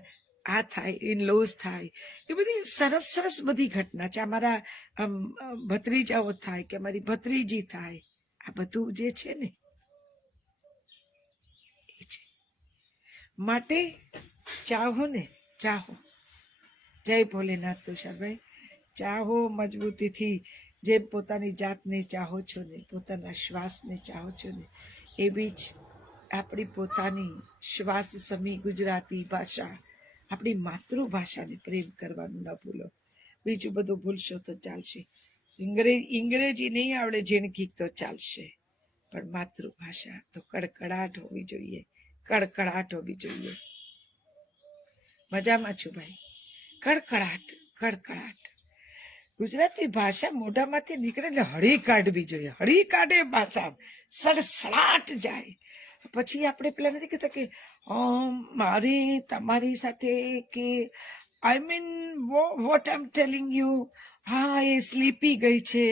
આ થાય, ઇનલોઝ થાય. એ બધી સરસ સરસ બધી ઘટના છે. આ મારા ભત્રીજાઓ થાય કે મારી ભત્રીજી થાય. આ બધું જે છે ને એ છે. માટે ચાહો ને, ચાહો. જય ભોલેનાથ તુષારભાઈ. ચાહો મજબૂતીથી, જેમ પોતાની જાતને ચાહો છો ને, પોતાના શ્વાસને ચાહો છો ને, એવી જ આપણી પોતાની શ્વાસ સમી ગુજરાતી ભાષા, આપણી માતૃભાષાને પ્રેમ કરવાનું ન ભૂલો. બીજું બધું ભૂલશો તો ચાલશે. અંગ્રેજી નહીં આવડે ઝીણકી તો ચાલશે, પણ માતૃભાષા તો કડકડાટ હોવી જોઈએ, કડકડાટ હોવી જોઈએ. મજામાં છું ભાઈ? કડકડાટ, કડકડાટ. ગુજરાતી ભાષા મોઢામાંથી નીકળે એટલે હળી કાઢવી જોઈએ. હળી કાઢે ભાષા, સડસડાટ જાય. પછી આપણે પેલા નથી કહેતા કે મારે તમારી સાથે કે I mean what I M telling you, હા એ સ્લીપી ગઈ છે,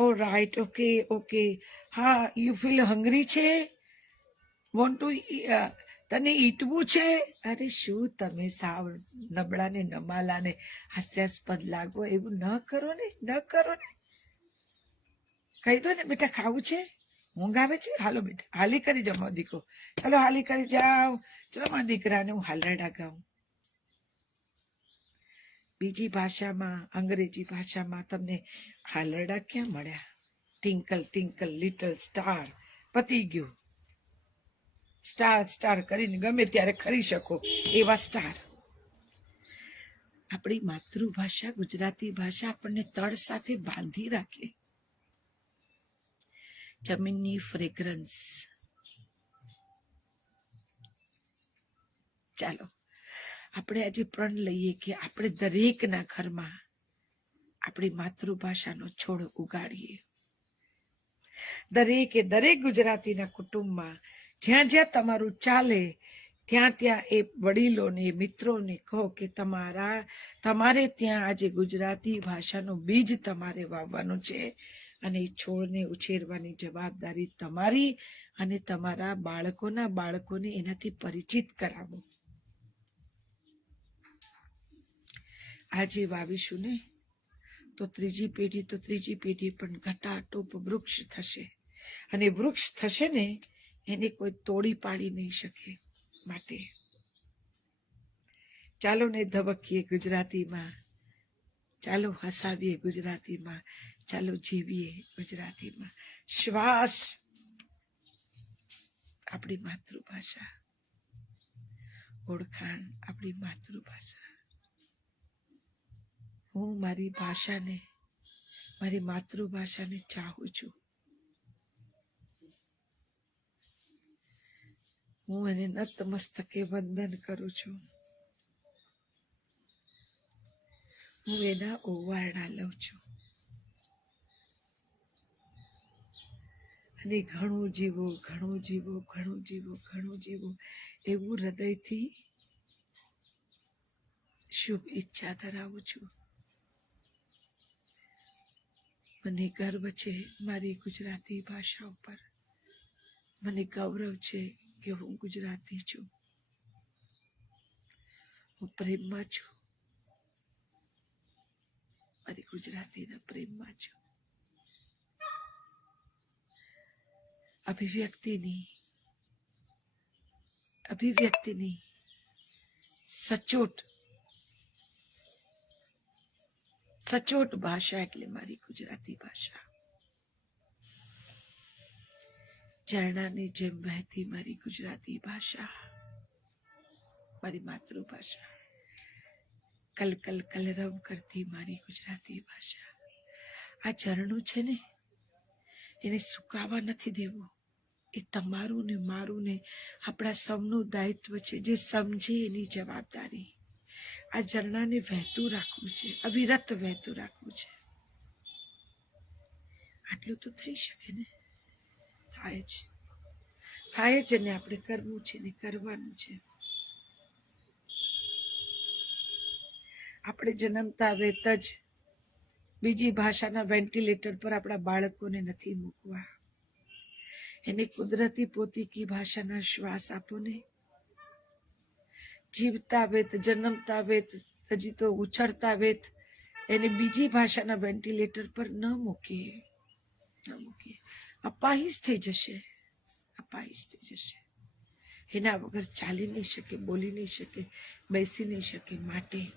ઓ રાઈટ, ઓકે ઓકે, હા યુ ફીલ હંગ્રી છે, વોન્ટ ટુ, તને ઈટવું છે. અરે શું તમે સાવ નબળા ને નમાલા ને હાસ્યાસ્પદ લાગો, એવું ન કરો ને, ન કરો ને. કહી દો ને બેટા ખાવું છે, ઊંઘ આવે છે, હાલો બેટા હાલી કરી જાઓ મારો દીકરો, ચાલો હાલી કરી જાઓ, ચલો મારા દીકરાને હું હાલરડા ગાઉં. બીજી ભાષામાં, અંગ્રેજી ભાષામાં તમને હાલરડા ક્યાં મળ્યા? ટિંકલ ટિંકલ લિટલ સ્ટાર, પતી ગયું. સ્ટાર સ્ટાર કરીને ગમે ત્યારે ખરી શકો એવા સ્ટાર. આપણી માતૃભાષા ગુજરાતી ભાષા આપણને તળ સાથે બાંધી રાખે. જમીનની ફ્રેગ્રન્સ. ચાલો આપણે આજે પ્રણ લઈએ કે આપણે દરેકના ઘરમાં આપણી માતૃભાષાનો છોડ ઉગાડીએ. દરેકે દરેક ગુજરાતીના કુટુંબમાં જ્યાં જ્યાં તમારું ચાલે ત્યાં ત્યાં એ વડીલોને, મિત્રોને કહો કે તમારે ત્યાં આજે ગુજરાતી ભાષાનું બીજ તમારે વાવવાનું છે, અને એ છોડને ઉછેરવાની જવાબદારી તમારી, અને તમારા બાળકોના બાળકોને એનાથી પરિચિત કરાવો. આજે વાવીશું ને તો ત્રીજી પેઢી પણ ઘટાટોપ વૃક્ષ થશે, અને વૃક્ષ થશે ને એને કોઈ તોડી પાડી નહીં શકે. માટે ચાલો ને ધબકીએ ગુજરાતીમાં, ચાલો હસાવીએ ગુજરાતીમાં, ચાલો જીવીએ ગુજરાતીમાં. શ્વાસ આપણી માતૃભાષા, ઓળખાણ આપણી માતૃભાષા. હું મારી ભાષાને મારી માતૃભાષાને ચાહું છું. હું એને નતમસ્તકે વંદન કરું છું. હું એના ઓવારણા લઉં છું. અને ઘણું જીવો, ઘણું જીવો, ઘણું જીવો, ઘણું જીવો એવું હૃદયથી શુભ ઈચ્છા ધરાવું છું. મને ગર્વ છે મારી ગુજરાતી ભાષા ઉપર. મને ગૌરવ છે કે હું ગુજરાતી છું. હું પ્રેમમાં છું. મારી ગુજરાતીના પ્રેમમાં છું. અભિવ્યક્તિની સચોટ ભાષા એટલે મારી ગુજરાતી ભાષા. ઝરણાની જેમ વહેતી મારી ગુજરાતી ભાષા, મારી માતૃભાષા. કલકલ કલરવ કરતી મારી ગુજરાતી ભાષા. આ ઝરણું છે ને, એને સુકાવા નથી દેવું. એ તમારું ને મારું ને આપણા સૌનું દાયિત્વ છે. જે સમજે એની જવાબદારી. આ ઝરણાને વહેતું રાખવું છે, અવિરત વહેતું રાખવું છે. આટલું તો થઈ શકે ને? થાય જ ને આપણે કરવું છે ને કરવાનું છે. આપણે જન્મતા વેત જ બીજી ભાષાના વેન્ટિલેટર પર આપણા બાળકોને નથી મૂકવા. એને કુદરતી પોતીકી ભાષાના શ્વાસ આપો ને. જીવતા વેત, જન્મતા વેત, હજી તો ઉછળતા વેત એને બીજી ભાષાના વેન્ટિલેટર પર ન મૂકીએ. અપાહિજ થઈ જશે. એના વગર ચાલી નહીં શકે, બોલી નહીં શકે, બેસી નહીં શકે. માટે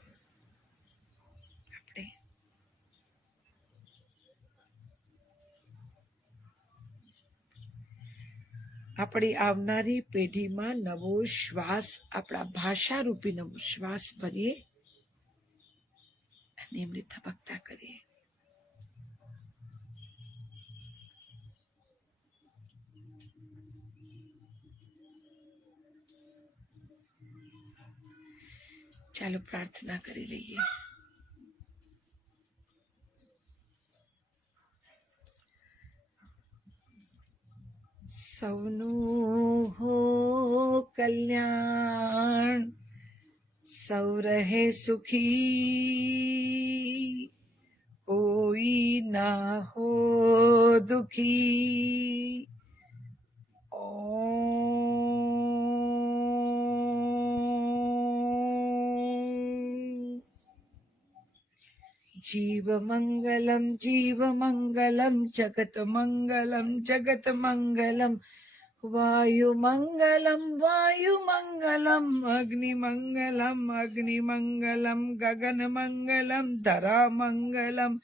આપણી આવનારી પેઢીમાં નવો શ્વાસ, આપણા ભાષા રૂપી નવો શ્વાસ ભરીએ અને એમને ધબકતા કરીએ. ચાલો પ્રાર્થના કરી લઈએ. સૌનું હો કલ્યાણ, સૌ રહે સુખી, કોઈ ના હો દુખી. જીવ મંગલમ, જીવ મંગલમ, જગત મંગલમ, જગત મંગલમ. વાયુ મંગલમ, વાયુ મંગલમ, અગ્નિ મંગલમ, અગ્નિ મંગલમ, ગગન મંગલમ, ધરા મંગલમ.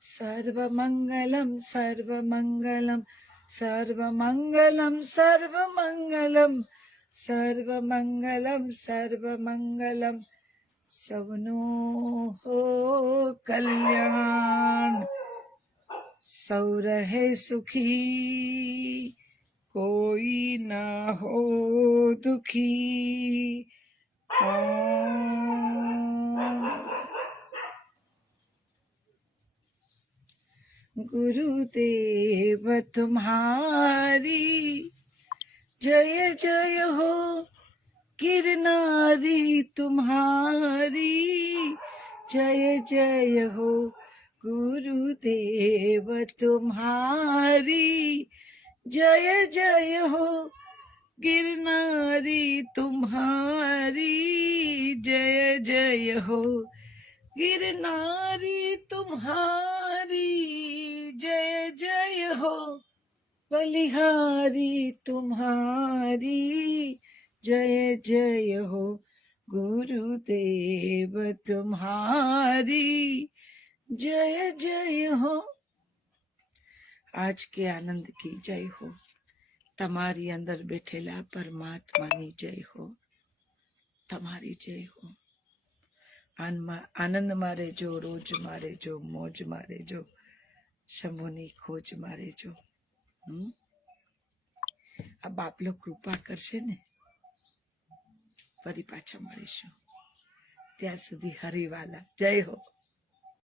સર્વ મંગલમ, સર્વ મંગલમ, સર્વ મંગલમ, સર્વ મંગલમ, સર્વ મંગલમ, સર્વ મંગલમ. સૌનું હો કલ્યાણ, સૌ રહે સુખી, કોઈ ના હો દુખી. गुरुदेव तुम्हारी जय जय हो, गिरनारी तुम्हारी जय जय हो. गुरुदेव तुम्हारी जय जय हो, गिरनारी तुम्हारी जय जय हो. गिरनारी तुम्हारी जय जय हो, बलिहारी तुम्हारी जय जय हो. गुरुदेव तुम्हारी जय जय हो. आज के आनंद की जय हो. તમારી અંદર બેઠેલા પરમાત્માની જય હો. તમારી જય હો. આનંદમાં રહેજો, રોજમાં રહેજો, મોજમાં રહેજો. શંભુની ખોજ મારે જો આ બાપલો કૃપા કરશે ને ફરી પાછા મળીશું. ત્યાં સુધી હરિવાલા. જય હો.